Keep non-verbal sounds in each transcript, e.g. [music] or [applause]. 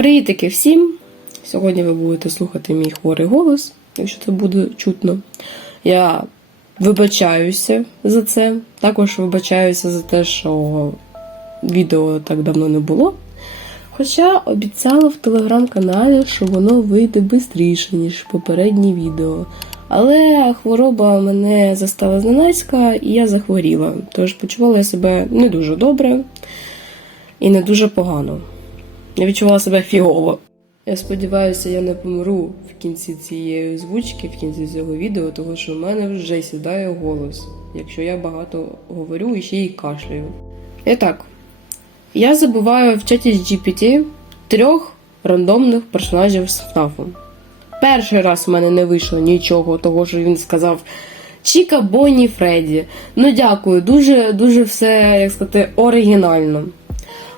Привітики всім! Сьогодні ви будете слухати мій хворий голос, якщо це буде чутно. Я вибачаюся за це. Також вибачаюся за те, що відео так давно не було. Хоча обіцяла в телеграм-каналі, що воно вийде швидше, ніж попереднє відео. Але хвороба мене застала зненацька, і я захворіла. Тож почувала я себе не дуже добре і не дуже погано. Я відчувала себе фігово. Я сподіваюся, я не помру в кінці цієї озвучки, в кінці цього відео, тому що в мене вже сідає голос, якщо я багато говорю і ще й кашляю. І так, я забуваю в чаті з GPT трьох рандомних персонажів з ФНАФу. Перший раз в мене не вийшло нічого, того що він сказав Чіка, Бонні, Фредді. Ну дякую, дуже дуже все, як сказати, оригінально.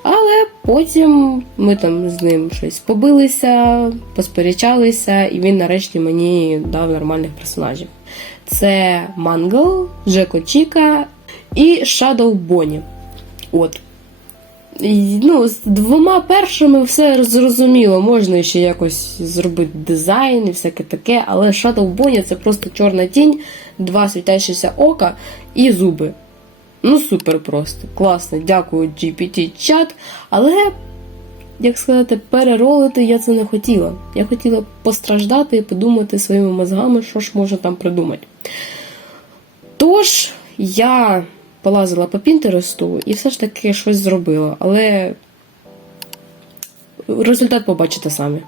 Але потім ми там з ним щось побилися, посперечалися, і він нарешті мені дав нормальних персонажів. Це Мангл, Джеко Чіка і Shadow Бонні. От. Ну, з двома першими все зрозуміло, можна ще якось зробити дизайн і всяке таке, але Shadow Bonnie це просто чорна тінь, два світящіся ока і зуби. Ну, супер просто. Класно, дякую GPT-чат. Але, як сказати, переролити я це не хотіла. Я хотіла постраждати і подумати своїми мозгами, що ж можна там придумати. Тож, я полазила по Пінтересту і все ж таки щось зробила. Але результат побачите самі.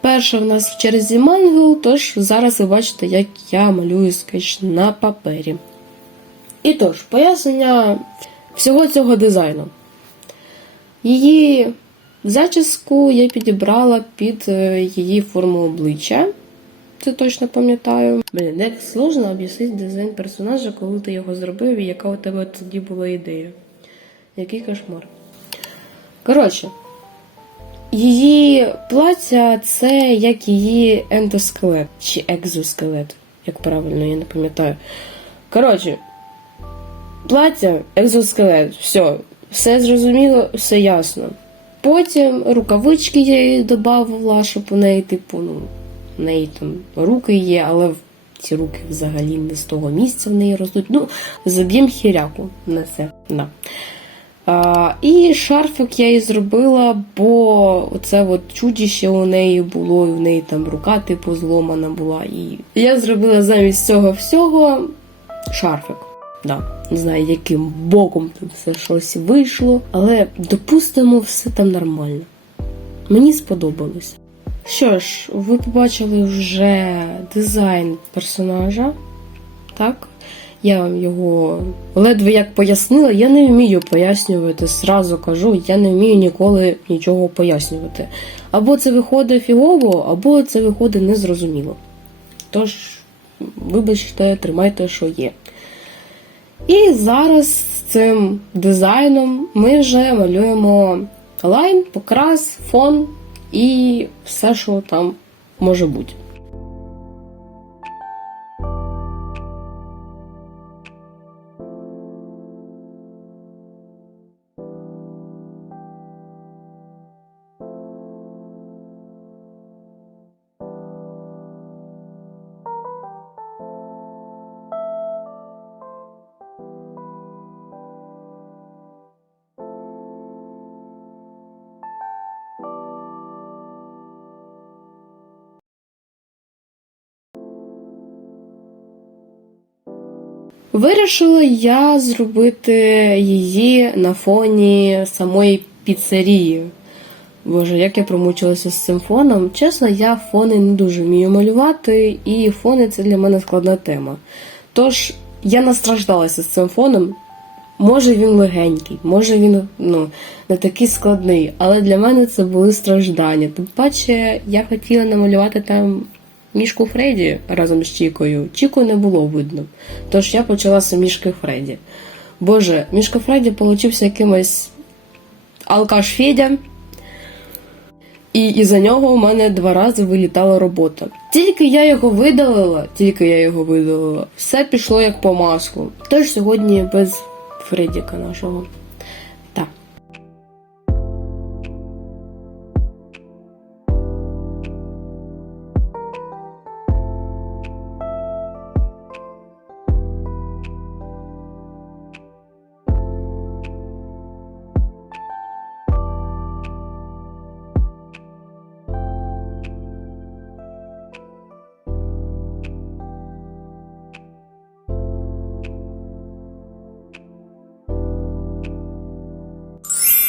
Перше в нас в черзі мангл, тож зараз ви бачите, як я малюю скетч на папері. І тож, пояснення всього цього дизайну. Її зачіску я підібрала під е, її форму обличчя. Це точно пам'ятаю. Блін, як сложно об'яснити дизайн персонажа, коли ти його зробив і яка у тебе тоді була ідея. Який кошмар. Коротше, її плаття це як її ендоскелет чи екзоскелет, як правильно, я не пам'ятаю. Коротше, плаття, екзоскелет, все, все зрозуміло, все ясно. Потім рукавички я їй додавала, щоб у неї, типу, ну, в неї там руки є, але ці руки взагалі не з того місця в неї ростуть. Ну, заб'єм хіряку на це. Да. А, і шарфик я їй зробила, бо це от чудіще у неї було, і в неї там рука типу зломана була. І я зробила замість цього всього шарфик. Да. Не знаю, яким боком там все щось вийшло, але допустимо, все там нормально. Мені сподобалось. Що ж, ви побачили вже дизайн персонажа. Так? Я вам його ледве як пояснила, я не вмію пояснювати, зразу кажу, я не вмію ніколи нічого пояснювати. Або це виходить фігово, або це виходить незрозуміло. Тож, вибачте, тримайте, що є. І зараз з цим дизайном ми вже малюємо лайн, покрас, фон і все, що там може бути. Вирішила я зробити її на фоні самої піцерії. Боже, як я промучилася з цим фоном. Чесно, я фони не дуже вмію малювати, і фони це для мене складна тема. Тож я настраждалася з цим фоном. Може він легенький, може він ну, не такий складний, але для мене це були страждання. Тим паче я хотіла намалювати там мішку Фредді разом з Чікою. Чіку не було видно. Тож я почала з мішки Фредді. Боже, мішка Фредді получився якимось алкаш Федя. І із-за нього у мене два рази вилітала робота. Тільки я його видалила, тільки я його видалила, все пішло як по маслу. Тож сьогодні без Фредіка нашого.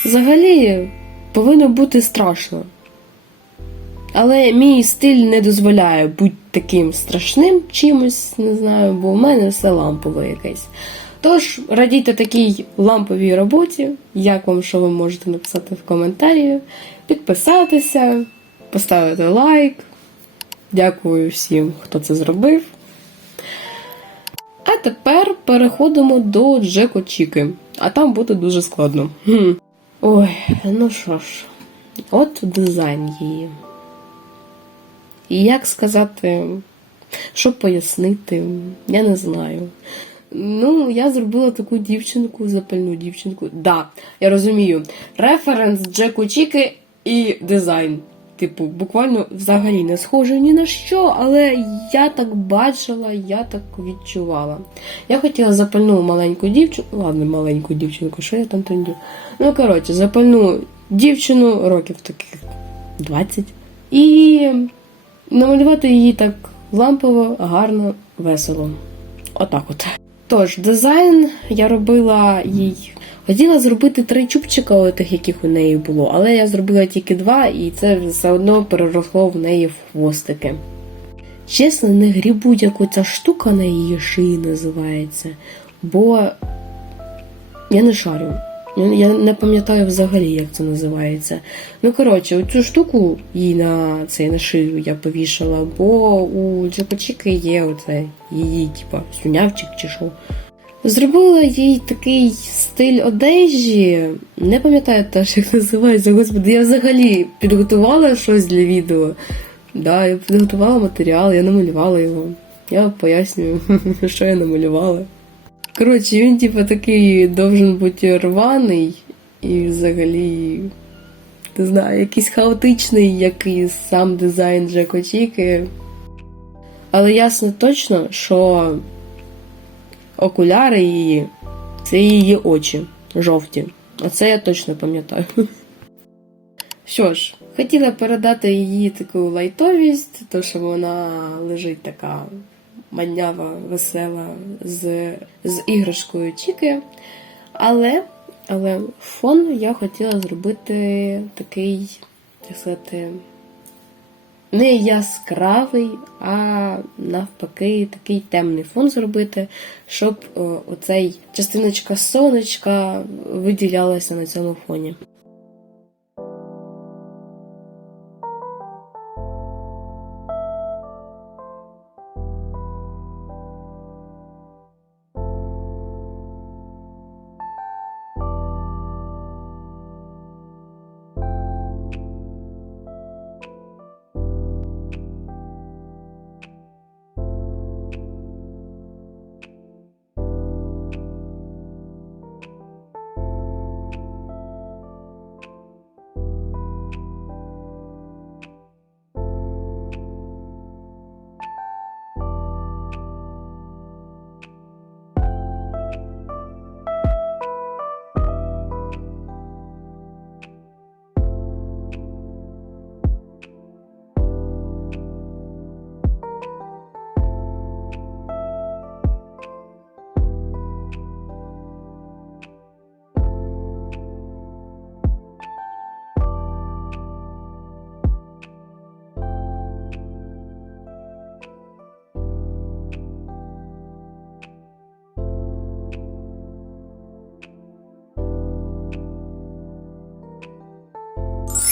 Взагалі повинно бути страшно. Але мій стиль не дозволяє бути таким страшним чимось, не знаю, бо в мене все лампове якесь. Тож, радійте такій ламповій роботі, як вам що ви можете написати в коментарі, підписатися, поставити лайк. Дякую всім, хто це зробив. А тепер переходимо до Джеко Чіки. А там буде дуже складно. Ой, ну що ж, от дизайн її. І як сказати, що пояснити, я не знаю. Ну, я зробила таку дівчинку, запальну дівчинку. Да, я розумію. Референс Джеку Чіки і дизайн. Типу, буквально взагалі не схоже ні на що, але я так бачила, я так відчувала. Я хотіла запальну маленьку дівчинку. Ладно, маленьку дівчинку, що я там трендю? Ну, коротше, запальну дівчину років таких 20. І намалювати її так лампово, гарно, весело. Отак от. Тож, дизайн я робила їй. Хотіла зробити три чубчика, тих, яких у неї було, але я зробила тільки два, і це все одно переросло в неї в хвостики. Чесно, не грібу, як оця штука на її шиї називається, бо я не шарю. Я не пам'ятаю взагалі, як це називається. Ну, коротше, оцю штуку їй на цей на шию я повішала, бо у Джекочіки є оце її, типа, слюнявчик чи що. Зробила їй такий стиль одежі. Не пам'ятаю теж, як називається. Господи, я взагалі підготувала щось для відео. Да, я підготувала матеріал, я намалювала його. Я пояснюю, [laughs] що я намалювала. Коротше, він, типу, такий должен бути рваний і взагалі. Не знаю, якийсь хаотичний, як і сам дизайн Джеко Чіки. Але ясно точно, що окуляри її це її очі жовті. Оце я точно пам'ятаю. [laughs] Що ж, хотіла передати її таку лайтовість, то що вона лежить така маннява, весела з, з іграшкою Чіки. Але, але фон я хотіла зробити такий, як сказати, не яскравий, а навпаки, такий темний фон зробити, щоб оцей частиночка сонечка виділялася на цьому фоні.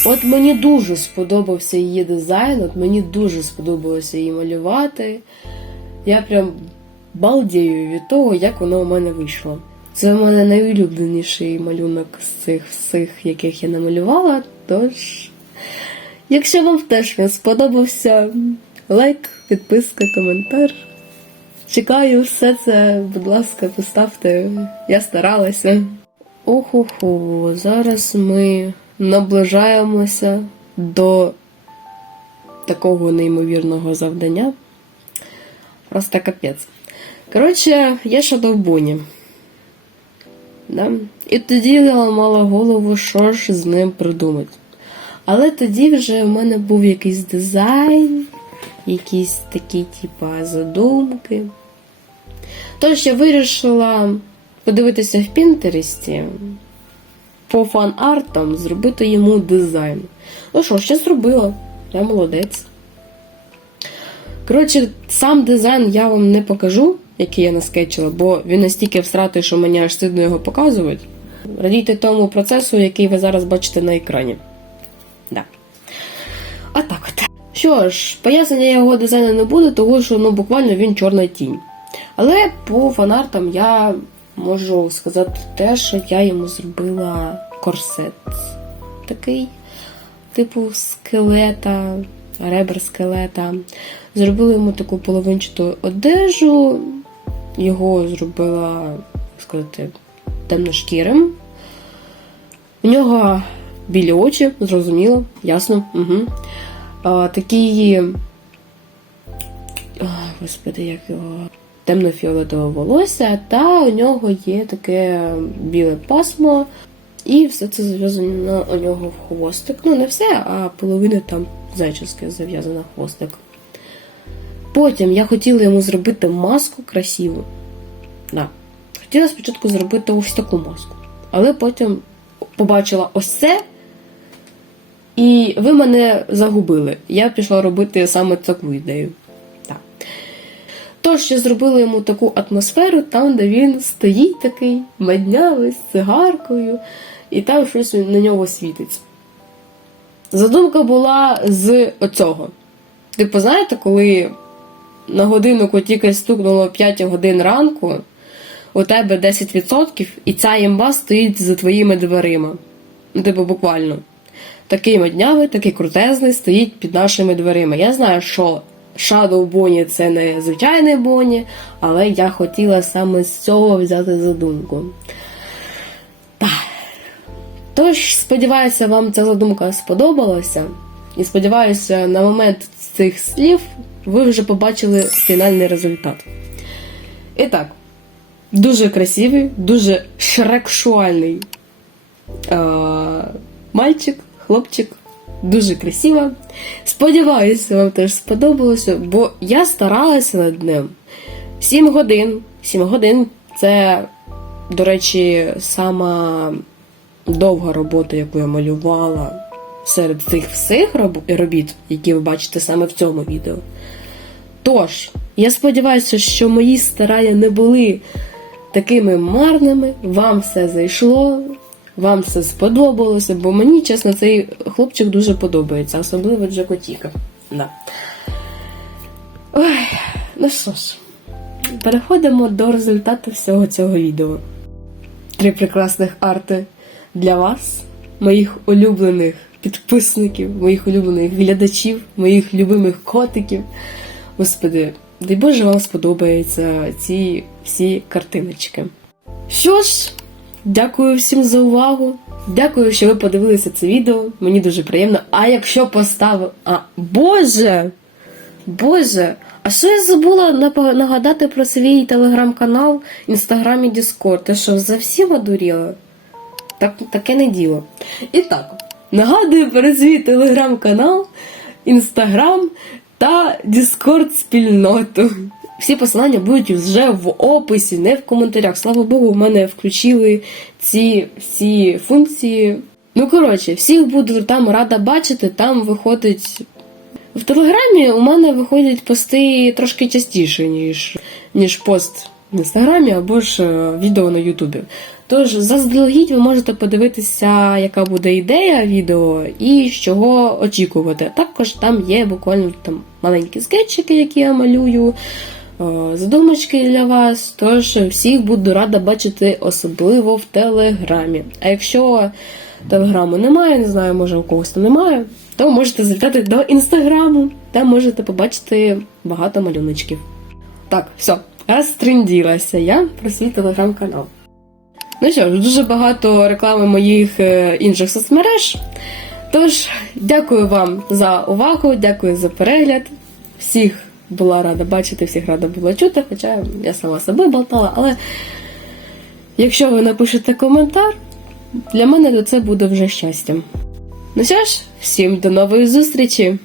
От мені дуже сподобався її дизайн, от мені дуже сподобалося її малювати. Я прям балдію від того, як воно у мене вийшло. Це у мене найулюбленіший малюнок з цих всіх, яких я намалювала. Тож, якщо вам теж він сподобався, лайк, підписка, коментар. Чекаю все це, будь ласка, поставте. Я старалася. Охо-хо, зараз ми наближаємося до такого неймовірного завдання. Просто капець. Коротше, я шадовбуні. Да? І тоді я ламала голову, що ж з ним придумати. Але тоді вже в мене був якийсь дизайн, якісь такі, типа, задумки. Тож я вирішила подивитися в Пінтересті по фан-артам зробити йому дизайн. Ну що, ще зробила. Я молодець. Коротше, сам дизайн я вам не покажу, який я наскетчила, бо він настільки всратий, що мені аж стидно його показувати. Радійте тому процесу, який ви зараз бачите на екрані. Да. А так от. Що ж, пояснення його дизайну не буде, тому що ну, буквально він чорна тінь. Але по фанартам я можу сказати те, що я йому зробила корсет такий, типу скелета, ребер скелета. Зробила йому таку половинчату одежу, його зробила, як сказати, темношкірим. У нього білі очі, зрозуміло, ясно. Угу. А, такі. Господи, як його. Темно-фіолетове волосся, та у нього є таке біле пасмо, і все це зав'язано у нього в хвостик. Ну, не все, а половина там зачіски зав'язана в хвостик. Потім я хотіла йому зробити маску красиву. Да. Хотіла спочатку зробити ось таку маску. Але потім побачила ось це. І ви мене загубили. Я пішла робити саме таку ідею. Тож я зробила йому таку атмосферу, там, де він стоїть такий, меднявий, з цигаркою, і там щось на нього світить. Задумка була з оцього. Типу, знаєте, коли на годиннику тільки стукнуло 5 годин ранку, у тебе 10%, і ця імба стоїть за твоїми дверима. Ну, типу, буквально. Такий моднявий, такий крутезний стоїть під нашими дверима. Я знаю, що Shadow Bonnie це не звичайний Bonnie, але я хотіла саме з цього взяти задумку. Так. Тож, сподіваюся, вам ця задумка сподобалася. І сподіваюся, на момент цих слів ви вже побачили фінальний результат. І так, дуже красивий, дуже шрекшуальний е- мальчик, хлопчик, дуже красиво. Сподіваюся, вам теж сподобалося, бо я старалася над ним 7 годин. 7 годин це, до речі, сама довга робота, яку я малювала серед цих всіх робіт, які ви бачите саме в цьому відео. Тож, я сподіваюся, що мої старання не були такими марними, вам все зайшло, вам все сподобалося, бо мені, чесно, цей хлопчик дуже подобається, особливо Джекотіка. Да. Ой, ну що ж, переходимо до результату всього цього відео. Три прекрасних арти для вас, моїх улюблених підписників, моїх улюблених глядачів, моїх любимих котиків. Господи, дай Боже, вам сподобаються ці всі картиночки. Що ж, дякую всім за увагу. Дякую, що ви подивилися це відео. Мені дуже приємно. А якщо поставив. А Боже! Боже! А що я забула нагадати про свій телеграм-канал, інстаграм і Діскорд? Ти що, зовсім одуріла? Так, таке не діло. І так, нагадую про свій телеграм-канал, інстаграм та Діскорд спільноту. Всі посилання будуть вже в описі, не в коментарях. Слава Богу, в мене включили ці всі функції. Ну, коротше, всіх буду там рада бачити. Там виходить. В Телеграмі у мене виходять пости трошки частіше, ніж, ніж пост в інстаграмі або ж е, відео на Ютубі. Тож заздалегідь ви можете подивитися, яка буде ідея відео і з чого очікувати. Також там є буквально там маленькі скетчики, які я малюю, задумочки для вас. Тож всіх буду рада бачити, особливо в Телеграмі. А якщо Телеграму немає, не знаю, може у когось там немає, то можете завітати до інстаграму, там можете побачити багато малюночків. Так, все, розтренділася я про свій телеграм-канал. Ну що ж, дуже багато реклами моїх е, інших соцмереж. Тож, дякую вам за увагу, дякую за перегляд. Всіх була рада бачити, всіх рада була чути, хоча я сама собою болтала, але якщо ви напишете коментар, для мене це буде вже щастям. Ну що ж, всім до нової зустрічі!